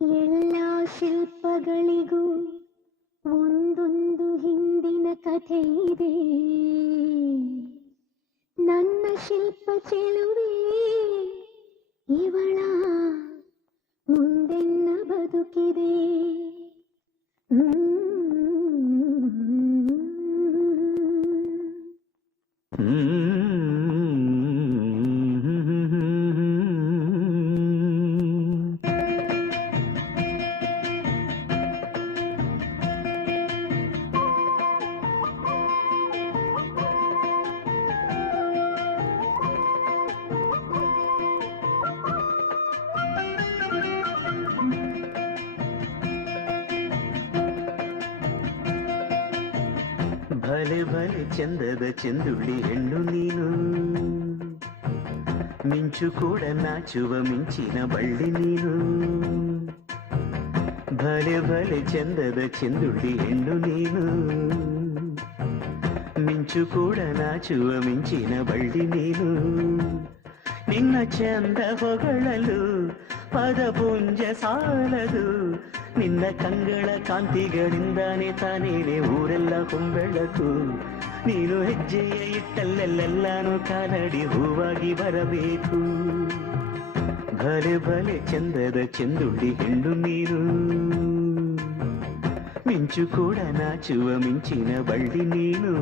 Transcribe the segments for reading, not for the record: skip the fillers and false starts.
ಎಲ್ಲ ಶಿಲ್ಪಗಳಿಗೂ ಒಂದೊಂದು ಹಿಂದಿನ ಕಥೆ ಇದೆ. ನನ್ನ ಶಿಲ್ಪ ಚೆಲುವೆ ಇವಳ ಮುಂದೆನ್ನ ಬದುಕಿದೆ. ಭಲೆ ಭಲೆ ಚಂದದ ಚೆಂದುಳ್ಳಿ ಹೆಣ್ಣು ನೀನು, ಮಿಂಚು ಕೂಡ ನಾಚುವ ಮಿಂಚಿನ ಬಳ್ಳಿ ನೀನು. ಭಲೆ ಭಲೆ ಚಂದದ ಚೆಂದುಳ್ಳಿ ಹೆಣ್ಣು ನೀನು, ಮಿಂಚು ಕೂಡ ನಾಚುವ ಮಿಂಚಿನ ಬಳ್ಳಿ ನೀನು. ನಿನ್ನ ಚಂದ ಹೊಗಳಲು ಪದಪುಂಜ ಸಾಲದು, ನಿನ್ನ ಕಂಗಳ ಕಾಂತಿಗಳಿಂದಾನೆ ತಾನೇನೆ ಊರೆಲ್ಲ ಹೊಂಬೆಳಕು. ನೀನು ಹೆಜ್ಜೆಯ ಇಟ್ಟಲ್ಲೆಲ್ಲೆಲ್ಲಾನು ಕಾಲಡಿ ಹೂವಾಗಿ ಬರಬೇಕು. ಭಲೆ ಭಲೆ ಚಂದದ ಚೆಂದುಳ್ಳಿ ಹೆಣ್ಣು ನೀನು, ಮಿಂಚು ಕೂಡ ನಾಚುವ ಮಿಂಚಿನ ಬಳ್ಳಿ ನೀನು.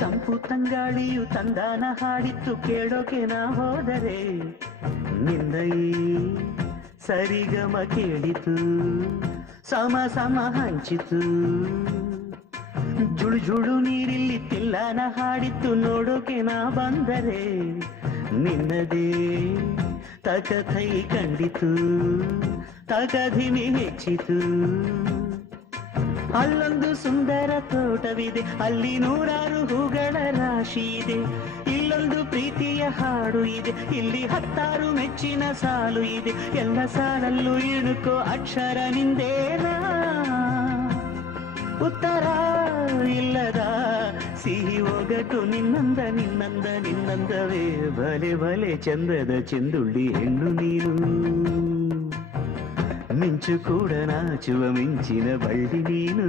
ತಂಪು ತಂಗಾಳಿಯು ತಂದಾನ ಹಾಡಿತ್ತು ಕೇಳೋಕೆ ನಾ ಹೋದರೆ, ನಿನ್ನ ಈ ಸರಿಗಮ ಕೇಳಿತು ಸಮ ಸಮ ಹಂಚಿತು. ಜುಳು ಜುಳು ನೀರಿಲ್ಲಿ ತಿಲ್ಲಾನ ಹಾಡಿತ್ತು ನೋಡೋಕೆ ನಾ ಬಂದರೆ, ನಿನ್ನದೇ ತಕಥೈ ಕಂಡಿತು ತಕಧಿಮಿ ಹೆಚ್ಚಿತು. ಅಲ್ಲೊಂದು ಸುಂದರ ತೋಟವಿದೆ, ಅಲ್ಲಿ ನೂರಾರು ಹೂಗಳ ರಾಶಿ ಇದೆ. ಇಲ್ಲೊಂದು ಪ್ರೀತಿಯ ಹಾಡು ಇದೆ, ಇಲ್ಲಿ 10 ಮೆಚ್ಚಿನ ಸಾಲು ಇದೆ. ಎಲ್ಲ ಸಾಲಲ್ಲೂ ಇಣುಕೋ ಅಕ್ಷರ ನಿಂದೇನಾ, ಉತ್ತರ ಇಲ್ಲದ ಸಿಹಿ ಒಗಟು ನಿನ್ನಂದ ನಿನ್ನಂದ ನಿನ್ನಂದವೇ. ಭಲೆ ಭಲೆ ಚಂದದ ಚೆಂದುಳ್ಳಿ ಹೆಣ್ಣು ನೀನು, ಮಿಂಚು ಕೂಡ ನಾಚುವ ಮಿಂಚಿನ ಬಳ್ಳಿ ನೀನು.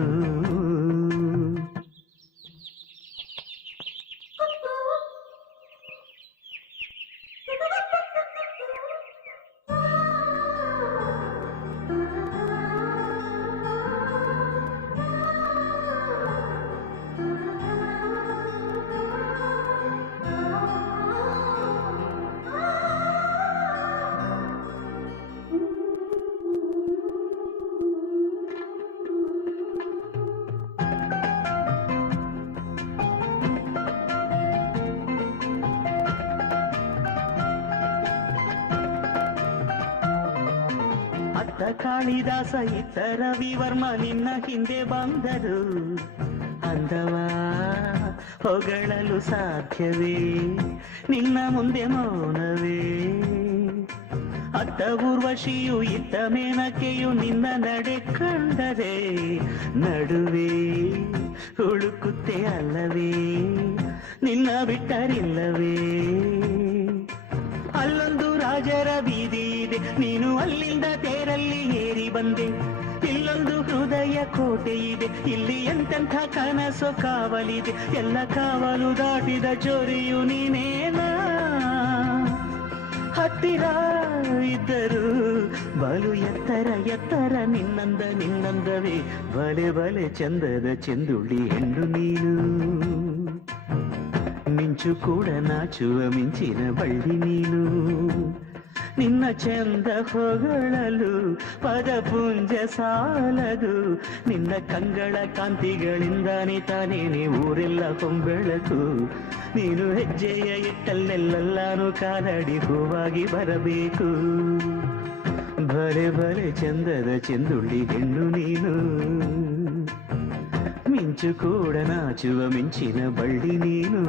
ಅತ್ತ ಕಾಳಿದಾಸ ಇತ್ತ ರವಿವರ್ಮ ನಿನ್ನ ಹಿಂದೆ ಬಂದರು. ಅಂದವ ಹೊಗಳಲು ಸಾಧ್ಯವೇ, ನಿನ್ನ ಮುಂದೆ ಮೌನವೇ. ಅತ್ತ ಊರ್ವಶಿಯು ಇತ್ತ ಮೇನಕೆಯು ನಿನ್ನ ನಡೆ ಕಂಡರೆ, ನಡುವೆ ಹುಡುಕುತ್ತೆ ಅಲ್ಲವೇ ನಿನ್ನ ಬಿಟ್ಟರಿಲ್ಲವೇ. ಅಲ್ಲೊಂದು ರಾಜರ ಬೀದಿ ಇದೆ, ನೀನು ಅಲ್ಲಿಂದ ತೇರಲ್ಲಿ ಏರಿ ಬಂದೆ. ಇಲ್ಲೊಂದು ಹೃದಯ ಕೋಟೆ ಇದೆ, ಇಲ್ಲಿ ಎಂತೆಂಥ ಕನಸು ಕಾವಲಿದೆ. ಎಲ್ಲ ಕಾವಲು ದಾಟಿದ ಚೋರಿಯು ನೀನೇನಾ, ಹತ್ತಿರ ಇದ್ದರು ಬಲು ಎತ್ತರ ಎತ್ತರ ನಿನ್ನಂದ ನಿನ್ನಂದವೇ. ಬಲೆ ಬಲೆ ಚಂದದ ಚೆಂದುಳ್ಳಿ ಹೆಣ್ಣು ನೀನು, ಮಿಂಚು ಕೂಡ ನಾಚುವ ಮಿಂಚಿನ ಬಳ್ಳಿ ನೀನು. ನಿನ್ನ ಚಂದ ಹೊಗಳಲು ಪದಪುಂಜ ಸಾಲದು. ನಿನ್ನ ಕಂಗಳ ಕಾಂತಿಗಳಿಂದಾನೆ ತಾನೇನೆ ಊರೆಲ್ಲ ಹೊಂಬೆಳಕು. ನೀನು ಹೆಜ್ಜೆಯ ಇಟ್ಟಲ್ಲೆಲ್ಲಾನು ಕಾಲಡಿ ಹೂವಾಗಿ ಬರಬೇಕು. ಭಲೆ ಭಲೆ ಚಂದದ ಚೆಂದುಳ್ಳಿ ಹೆಣ್ಣು ನೀನು, ಮಿಂಚು ಕೂಡ ನಾಚುವ ಮಿಂಚಿನ ಬಳ್ಳಿ ನೀನು.